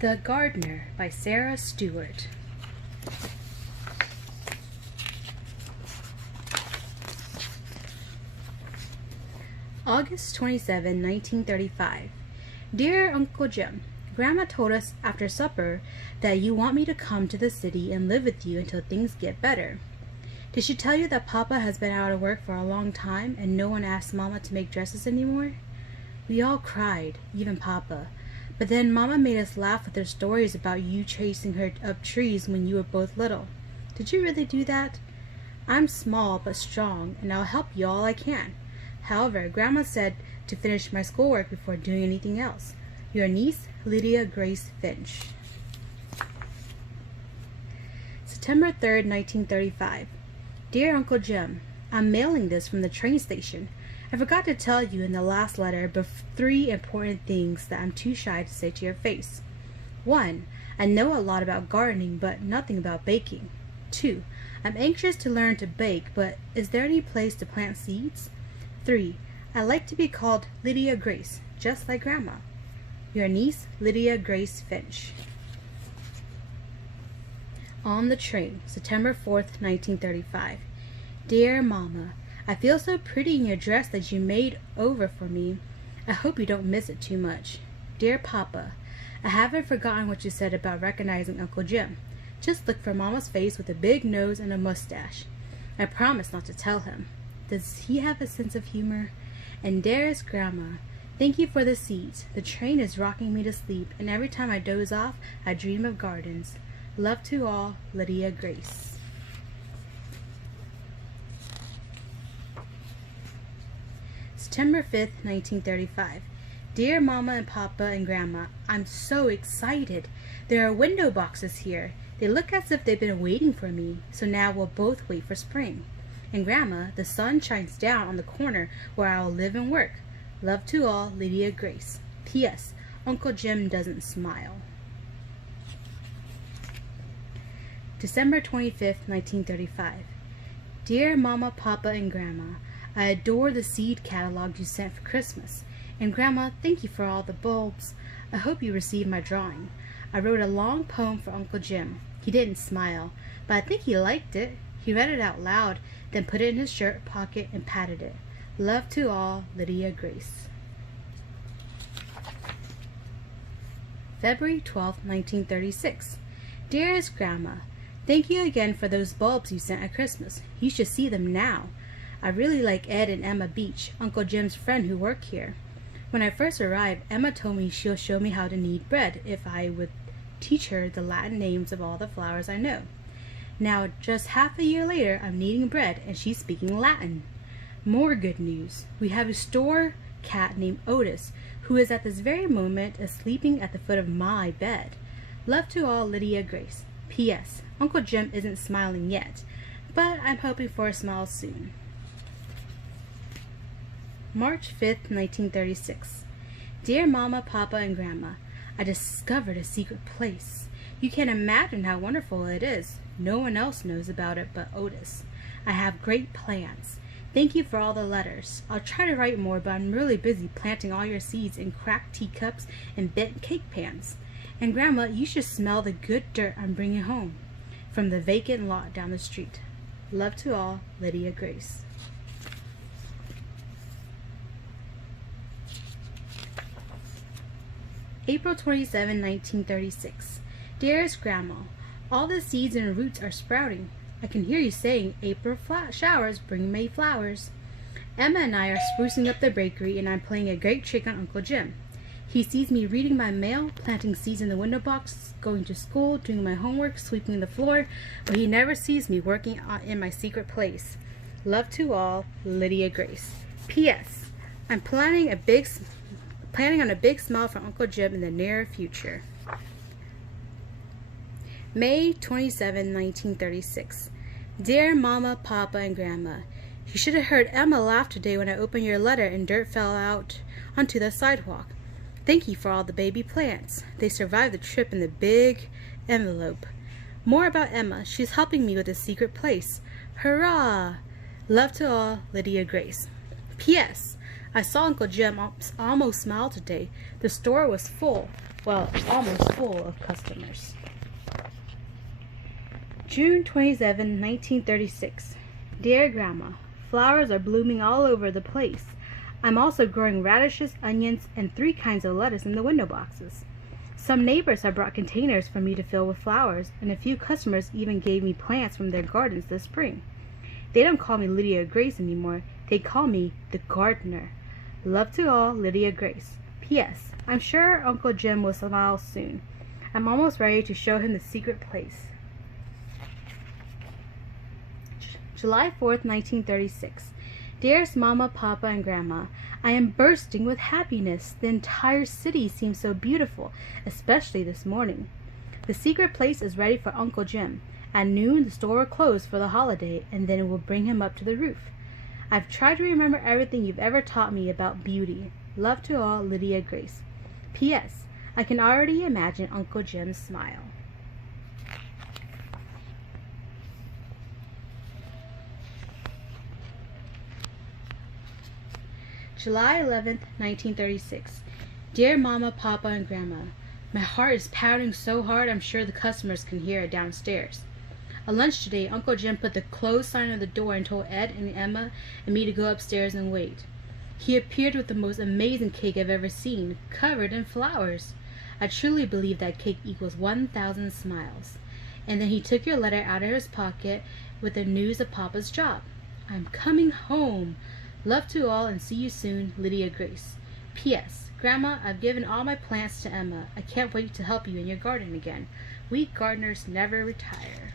The Gardener by Sarah Stewart. August 27, 1935. Dear Uncle Jim, Grandma told us after supper that you want me to come to the city and live with you until things get better. Did she tell you that Papa has been out of work for a long time and no one asked Mama to make dresses anymore? We all cried, even Papa. But then Mama made us laugh with her stories about you chasing her up trees when you were both little. Did you really do that? I'm small but strong, and I'll help you all I can. However, Grandma said to finish my schoolwork before doing anything else. Your niece, Lydia Grace Finch. September 3rd, 1935. Dear Uncle Jim, I'm mailing this from the train station. I forgot to tell you in the last letter but 3 important things that I'm too shy to say to your face. 1. I know a lot about gardening but nothing about baking. 2. I'm anxious to learn to bake, but is there any place to plant seeds? 3. I like to be called Lydia Grace, just like Grandma. Your niece, Lydia Grace Finch. On the train, September 4th, 1935. Dear Mama, I feel so pretty in your dress that you made over for me. I hope you don't miss it too much. Dear Papa, I haven't forgotten what you said about recognizing Uncle Jim. Just look for Mama's face with a big nose and a mustache. I promise not to tell him. Does he have a sense of humor? And dearest Grandma, thank you for the seeds. The train is rocking me to sleep, and every time I doze off, I dream of gardens. Love to all, Lydia Grace. September 5th, 1935. Dear Mama and Papa and Grandma, I'm so excited. There are window boxes here. They look as if they've been waiting for me, so now we'll both wait for spring. And Grandma, the sun shines down on the corner where I will live and work. Love to all, Lydia Grace. P.S. Uncle Jim doesn't smile. December 25th, 1935. Dear Mama, Papa, and Grandma, I adore the seed catalog you sent for Christmas. And Grandma, thank you for all the bulbs. I hope you received my drawing. I wrote a long poem for Uncle Jim. He didn't smile, but I think he liked it. He read it out loud, then put it in his shirt pocket and patted it. Love to all, Lydia Grace. February 12th, 1936. Dearest Grandma, thank you again for those bulbs you sent at Christmas. You should see them now. I really like Ed and Emma Beach, Uncle Jim's friend who work here. When I first arrived, Emma told me she'll show me how to knead bread if I would teach her the Latin names of all the flowers I know. Now, just half a year later, I'm kneading bread and she's speaking Latin. More good news. We have a store cat named Otis, who is at this very moment sleeping at the foot of my bed. Love to all, Lydia Grace. P.S. Uncle Jim isn't smiling yet, but I'm hoping for a smile soon. March 5th, 1936. Dear Mama, Papa, and Grandma, I discovered a secret place. You can't imagine how wonderful it is. No one else knows about it but Otis. I have great plans. Thank you for all the letters. I'll try to write more, but I'm really busy planting all your seeds in cracked teacups and bent cake pans. And Grandma, you should smell the good dirt I'm bringing home from the vacant lot down the street. Love to all, Lydia Grace. April 27, 1936. Dearest Grandma, all the seeds and roots are sprouting. I can hear you saying, April showers bring May flowers. Emma and I are sprucing up the bakery, and I'm playing a great trick on Uncle Jim. He sees me reading my mail, planting seeds in the window box, going to school, doing my homework, sweeping the floor, but he never sees me working in my secret place. Love to all, Lydia Grace. P.S. I'm planning on a big smile for Uncle Jim in the near future. May 27, 1936. Dear Mama, Papa, and Grandma, you should have heard Emma laugh today when I opened your letter and dirt fell out onto the sidewalk. Thank you for all the baby plants. They survived the trip in the big envelope. More about Emma. She's helping me with a secret place. Hurrah! Love to all, Lydia Grace. P.S. I saw Uncle Jim almost smile today. The store was full. Well, almost full of customers. June 27, 1936. Dear Grandma, flowers are blooming all over the place. I'm also growing radishes, onions, and 3 kinds of lettuce in the window boxes. Some neighbors have brought containers for me to fill with flowers, and a few customers even gave me plants from their gardens this spring. They don't call me Lydia Grace anymore. They call me the gardener. Love to all, Lydia Grace. P.S. I'm sure Uncle Jim will smile soon. I'm almost ready to show him the secret place. July 4th, 1936. Dearest Mama, Papa, and Grandma, I am bursting with happiness. The entire city seems so beautiful, especially this morning. The secret place is ready for Uncle Jim. At noon, the store will close for the holiday, and then we'll bring him up to the roof. I've tried to remember everything you've ever taught me about beauty. Love to all, Lydia Grace. P.S. I can already imagine Uncle Jim's smile. July 11th, 1936. Dear Mama, Papa, and Grandma, my heart is pounding so hard I'm sure the customers can hear it downstairs. At lunch today, Uncle Jim put the close sign on the door and told Ed and Emma and me to go upstairs and wait. He appeared with the most amazing cake I've ever seen, covered in flowers. I truly believe that cake equals 1,000 smiles. And then he took your letter out of his pocket with the news of Papa's job. I'm coming home. Love to all and see you soon, Lydia Grace. P.S. Grandma, I've given all my plants to Emma. I can't wait to help you in your garden again. We gardeners never retire.